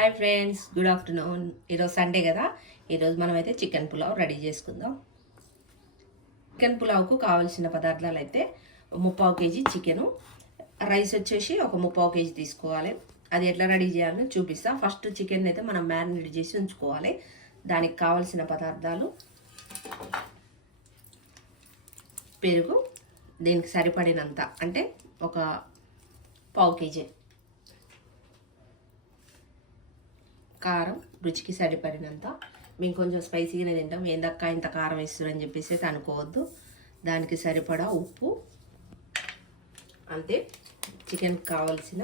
Hi friends, good afternoon. ఈరోజు Sunday కదా. ఈరోజు మనమైతే చికెన్ పులావ్ రెడీ చేసుకుందాం. చికెన్ పులావ్కు కావాల్సిన పదార్థాలు అయితే 3/4 కేజీ చికెను, రైస్ వచ్చేసి ఒక 3/4 కేజీ తీసుకోవాలి. అది ఎట్లా రెడీ చేయాలో చూపిస్తా. ఫస్ట్ చికెన్ అయితే మనం మ్యారినేట్ చేసి ఉంచుకోవాలి. దానికి కావాల్సిన పదార్థాలు పెరుగు, దీనికి సరిపడినంత అంటే ఒక 1/4 కేజీ, కారం రుచికి సరిపడినంత. మేము కొంచెం స్పైసీగానే తింటాం, ఏందక్క ఇంత కారం వేస్తారని చెప్పేసి అనుకోవద్దు. దానికి సరిపడా ఉప్పు అంతే. చికెన్కి కావాల్సిన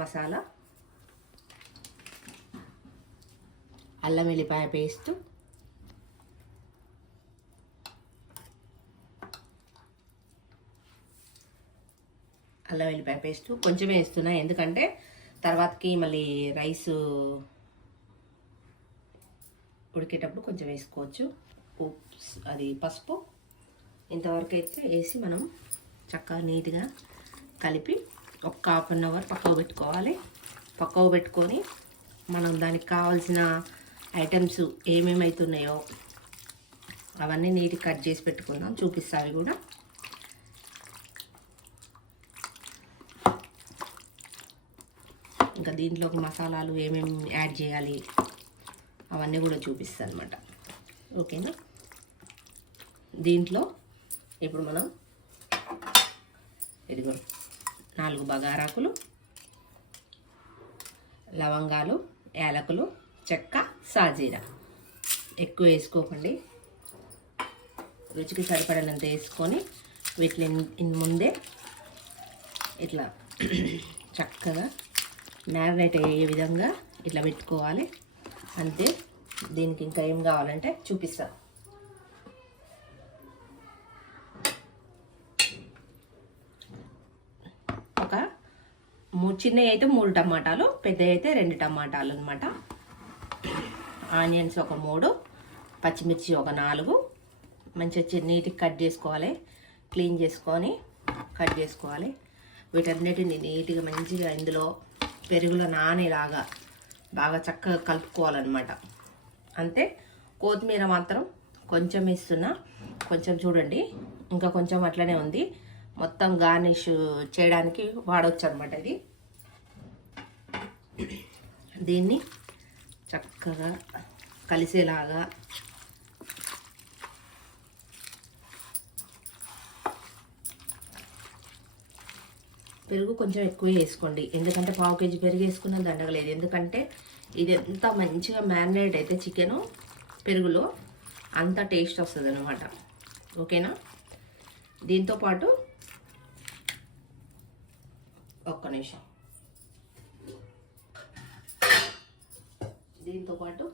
మసాలా, అల్లం వెల్లిపాయ పేస్టు, కొంచెమే వేస్తున్నా ఎందుకంటే తర్వాతకి మళ్ళీ రైస్ ఉడికేటప్పుడు కొంచెం వేసుకోవచ్చు. అది పసుపు ఇంతవరకు అయితే వేసి మనం చక్కగా నీట్గా కలిపి ఒక 1/2 అవర్ పక్కకు పెట్టుకోవాలి. పక్కకు పెట్టుకొని మనం దానికి కావాల్సిన ఐటమ్స్ ఏమేమి అవుతున్నాయో అవన్నీ నీట్గా కట్ చేసి పెట్టుకుందాం. చూపిస్తావి కూడా. ఇంకా దీంట్లోకి మసాలాలు ఏమేమి యాడ్ చేయాలి అవన్నీ కూడా చూపిస్తాను అనమాట. ఓకేనా. దీంట్లో ఇప్పుడు మనం ఇదిగో 4 బగారాకులు, లవంగాలు, యాలకులు, చెక్క, సాజీరా ఎక్కువ వేసుకోకండి, రుచికి సరిపడినంత వేసుకొని వీటిని ముందే ఇట్లా చక్కగా మ్యారినేట్ అయ్యే విధంగా ఇట్లా పెట్టుకోవాలి. అంతే. దీనికి ఇంకా ఏం కావాలంటే చూపిస్తాను. ఒక చిన్నవి అయితే 3 టమాటాలు, పెద్దవి అయితే 2 టమాటాలు అనమాట. ఆనియన్స్ ఒక 3, పచ్చిమిర్చి ఒక 4 మంచిగా నీట్గా కట్ చేసుకోవాలి. క్లీన్ చేసుకొని కట్ చేసుకోవాలి. వీటన్నిటిని నీట్గా మంచిగా ఇందులో పెరుగులో నానేలాగా బాగా చక్కగా కలుపుకోవాలన్నమాట. అంతే. కొత్తిమీర మాత్రం కొంచెం వేస్తున్నా, కొంచెం చూడండి, ఇంకా కొంచెం అట్లనే ఉంది. మొత్తం గార్నిష్ చేయడానికి వాడవచ్చు అనమాట. ఇది దీన్ని చక్కగా కలిసేలాగా పెరుగు కొంచెం ఎక్కువ వేసుకోండి, ఎందుకంటే 1/4 కేజీ పెరుగు వేసుకున్న దండగలేదు. ఎందుకంటే ఇది ఎంత మంచిగా మ్యారినేట్ అయితే చికెను పెరుగులో అంత టేస్ట్ వస్తుంది అనమాట. ఓకేనా. దీంతోపాటు ఒక్క నిమిషం, దీంతోపాటు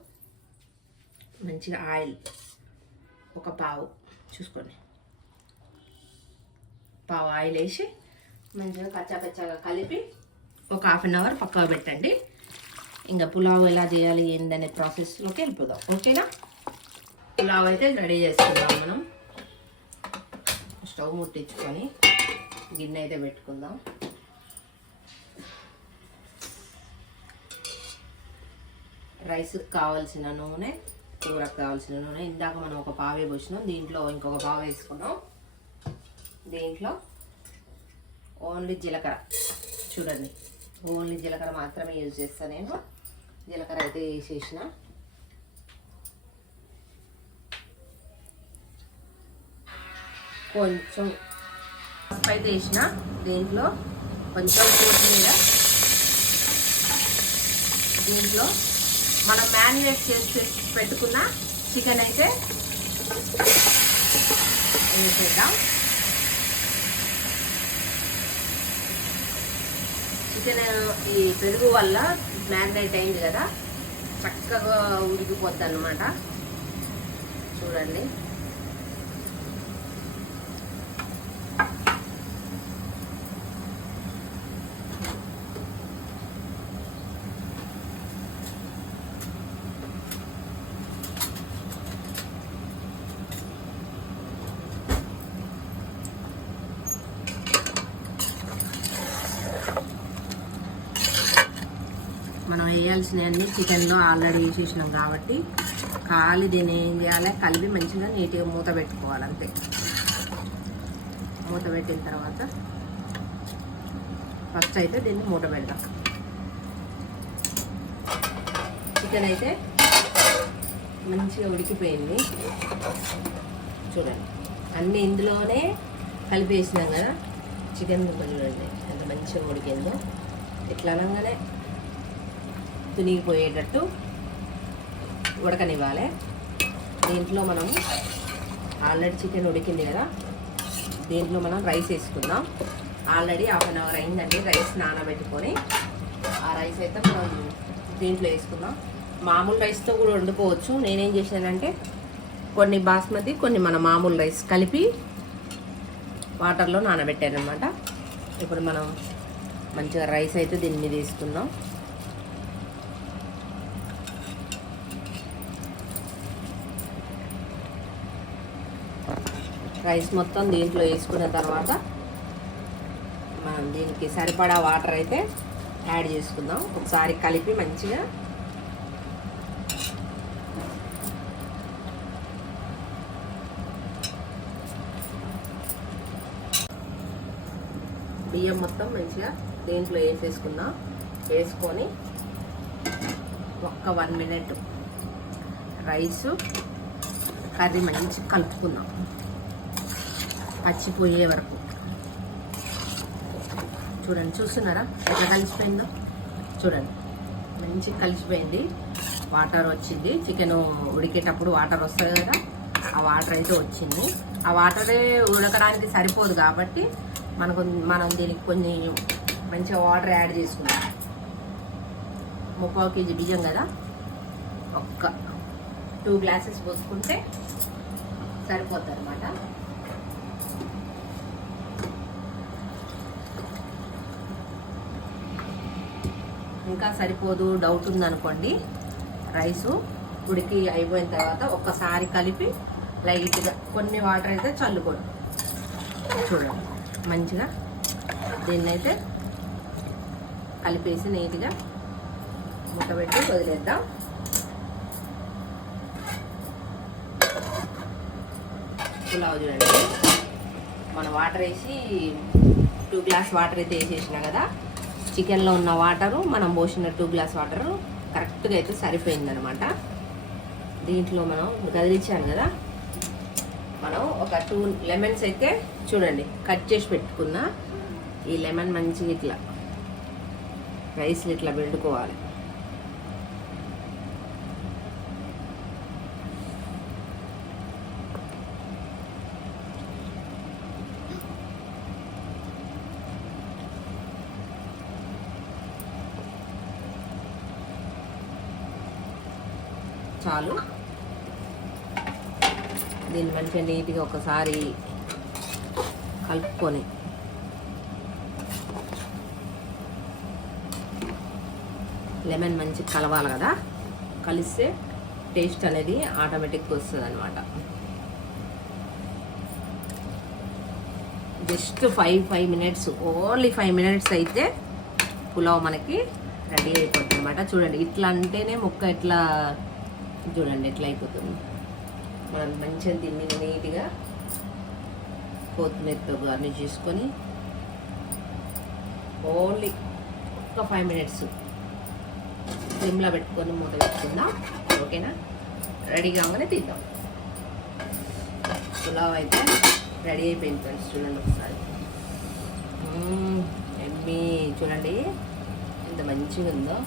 మంచిగా ఆయిల్ ఒక పావు చూసుకోండి, పావు ఆయిల్ వేసి మంచిగా కచ్చాపచ్చాగా కలిపి ఒక 1/2 అవర్ పక్కకు పెట్టండి. ఇంకా పులావ్ ఎలా చేయాలి ఏందనే ప్రాసెస్లోకి వెళ్ళిపోదాం. ఓకేనా. పులావ్ అయితే రెడీ చేసుకుందాం. మనం స్టవ్ ముట్టించుకొని గిన్నె అయితే పెట్టుకుందాం. రైస్కి కావాల్సిన నూనె, కూరకు కావాల్సిన నూనె ఇందాక మనం ఒక పావే పోసినాం, దీంట్లో ఇంకొక పావు వేసుకున్నాం. దీంట్లో ఓన్లీ జీలకర్ర, చూడండి, ఓన్లీ జీలకర్ర మాత్రమే యూజ్ చేస్తాను నేను. జీలకర్ర అయితే వేసేసిన. కొంచెం పసుపు అయితే వేసిన. దీంట్లో కొంచెం కొత్తిమీర, దీంట్లో మనం మ్యారినేట్ చేసి పెట్టుకున్న చికెన్ అయితే వేసేద్దాం. చికెన్ ఈ పెరుగు వల్ల మ్యారినేట్ అయింది కదా, చక్కగా ఉడికిపోద్ది అన్నమాట. చూడండి. మనం వేయాల్సినవన్నీ చికెన్లో ఆల్రెడీ వేసేసినాం కాబట్టి ఖాళీ దీన్ని ఏం చేయాలి, కలిపి మంచిగా నీట్గా మూత పెట్టుకోవాలి అంతే. మూత పెట్టిన తర్వాత ఫస్ట్ అయితే దీన్ని మూత పెడదాం. చికెన్ అయితే మంచిగా ఉడికిపోయింది చూడండి. అన్నీ ఇందులోనే కలిపేసినాం కదా. చికెన్ ముక్కలు చూడండి ఎంత మంచిగా ఉడికిందో. ఇట్లా అనగానే తునిగిపోయేటట్టు ఉడకనివ్వాలి. దీంట్లో మనం ఆల్రెడీ చికెన్ ఉడికింది కదా, దీంట్లో మనం రైస్ వేసుకుందాం. ఆల్రెడీ 1/2 అవర్ అయిందండి రైస్ నానబెట్టుకొని. ఆ రైస్ అయితే మనం దీంట్లో వేసుకుందాం. మామూలు రైస్తో కూడా వండుకోవచ్చు. నేనేం చేశానంటే కొన్ని బాస్మతి, కొన్ని మన మామూలు రైస్ కలిపి వాటర్లో నానబెట్టాను అనమాట. ఇప్పుడు మనం మంచిగా రైస్ అయితే దీని మీద వేసుకుందాం. రైస్ మొత్తం దీంట్లో వేసుకున్న తర్వాత మనం దీనికి సరిపడా వాటర్ అయితే యాడ్ చేసుకుందాం. ఒకసారి కలిపి మంచిగా బియ్యం మొత్తం మంచిగా దీంట్లో వేసేసుకుందాం. వేసుకొని ఒక్క 1 మినిట్ రైసు కర్రీ మంచి కలుపుకుందాం పచ్చిపోయే వరకు. చూడండి, చూస్తున్నారా ఎట్లా కలిసిపోయిందో చూడండి. మంచి కలిసిపోయింది. వాటర్ వచ్చింది. చికెన్ ఉడికేటప్పుడు వాటర్ వస్తుంది కదా, ఆ వాటర్ అయితే వచ్చింది. ఆ వాటరే ఉడకడానికి సరిపోదు కాబట్టి మనం దీనికి కొన్ని మంచిగా వాటర్ యాడ్ చేసుకుందాం. 3/4 కేజీ బియ్యం కదా, ఒక్క 2 గ్లాసెస్ పోసుకుంటే సరిపోతుంది అనమాట. ఇంకా సరిపోదు డౌట్ ఉందనుకోండి, రైసు ఉడికి అయిపోయిన తర్వాత ఒక్కసారి కలిపి లైట్గా కొన్ని వాటర్ అయితే చల్లుకోండి. చూడండి మంచిగా దీన్ని అయితే కలిపేసి నీట్గా మూత పెట్టి వదిలేద్దాం. పులావ్ చూడండి, మన వాటర్ వేసి 2 గ్లాస్ వాటర్ అయితే వేసేసినా కదా, చికెన్లో ఉన్న వాటరు మనం పోసిన 2 గ్లాస్ వాటరు కరెక్ట్గా అయితే సరిపోయిందనమాట. దీంట్లో మనం కదిలించాను కదా, మనం ఒక 2 లెమన్స్ అయితే చూడండి కట్ చేసి పెట్టుకున్నా. ఈ లెమన్ మంచిగా ఇట్లా రైస్లు ఇట్లా పెట్టుకోవాలి. చాలు. దీన్ని మంచిగా నీట్గా ఒకసారి కలుపుకొని లెమన్ మంచి కలవాలి కదా, కలిస్తే టేస్ట్ అనేది ఆటోమేటిక్గా వస్తుంది అనమాట. జస్ట్ 5 మినిట్స్, ఓన్లీ 5 మినిట్స్ అయితే పులావ్ మనకి రెడీ అయిపోతుంది అనమాట. చూడండి ఇట్లా అంటేనే ముక్క ఇట్లా చూడండి ఎట్లా అయిపోతుంది. మనం మంచిగా దీన్ని నీట్గా కొత్తిమీరతో గార్నిష్ చేసుకొని ఓన్లీ ఒక్క 5 మినిట్స్ సిమ్లో పెట్టుకొని మూత పెట్టుకుందాం. ఓకేనా, రెడీ కాగానే తీద్దాం. పులావ్ అయితే రెడీ అయిపోయింది ఫ్రెండ్స్. చూడండి ఒకసారి ఎమ్మీ, చూడండి ఎంత మంచిగా ఉందో.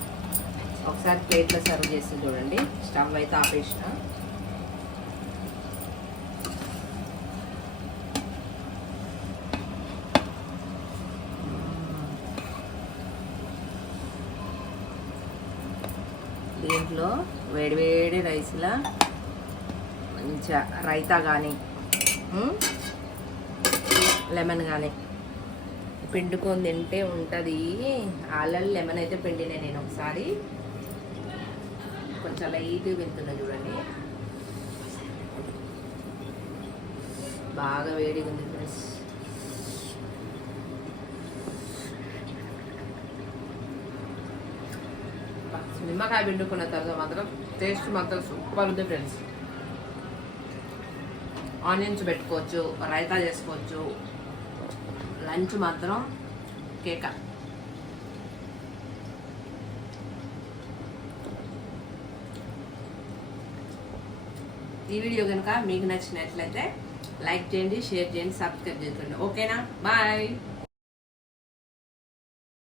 ఒకసారి ప్లేట్లో సర్వ్ చేసి చూడండి. స్టవ్ అయితే ఆపేసిన. దీంట్లో వేడివేడి రైస్లా మంచిగా రైతా కానీ లెమన్ కానీ పిండుకొని తింటే ఉంటుంది. ఆల్రెడీ లెమన్ అయితే పిండినే నేను ఒకసారి కొంచెం లైట్గా వింటున్నా చూడండి. బాగా వేడిగా ఉంది ఫ్రెండ్స్. నిమ్మకాయ పిండుకున్న తర్వాత మాత్రం టేస్ట్ మాత్రం సూపర్ ఉంది ఫ్రెండ్స్. ఆనియన్స్ పెట్టుకోవచ్చు, రైతా చేసుకోవచ్చు. లంచ్ మాత్రం కేక. ఈ వీడియో కనుక మీకు నచ్చినట్లయితే లైక్ చేయండి, షేర్ చేయండి, సబ్స్క్రైబ్ చేసుకోండి. ఓకేనా? బాయ్.